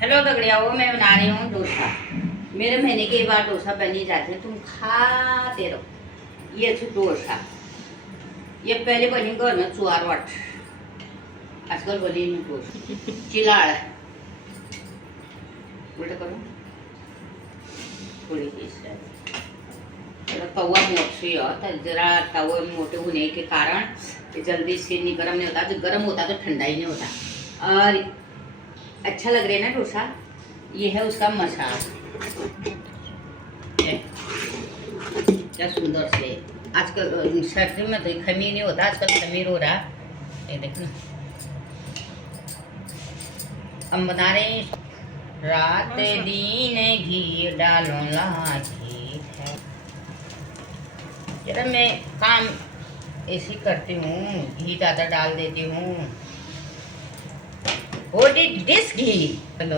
Hello दगड़ियाओ, मैं बना रही हूँ डोसा। मेरे महीने के बाद डोसा बन ही जाते हैं, तुम खाते रहो। ये थी डोसा। ये पहले बनी घर में चुआर वाट, आजकल बनी नहीं डोसा चिलाड़ उल्टा करो थोड़ी सी तवा मोटी हो तो जरा तवे मोटे होने के कारण जल्दी से नहीं गर्म नहीं होता, जो गर्म होता तो ठंडा ही नहीं होता। और अच्छा लग रहा है ना डोसा। ये है उसका मसाला, क्या सुंदर से। आजकल सर्दी में तो खमीर नहीं होता, आजकल खमीर हो रहा। ये देखो ना, हम बना रहे हैं रात दिन घी डालो लाठी है। जरा मैं काम ऐसी करती हूँ, घी ज़्यादा डाल देती हूँ। What is this ghee? Hello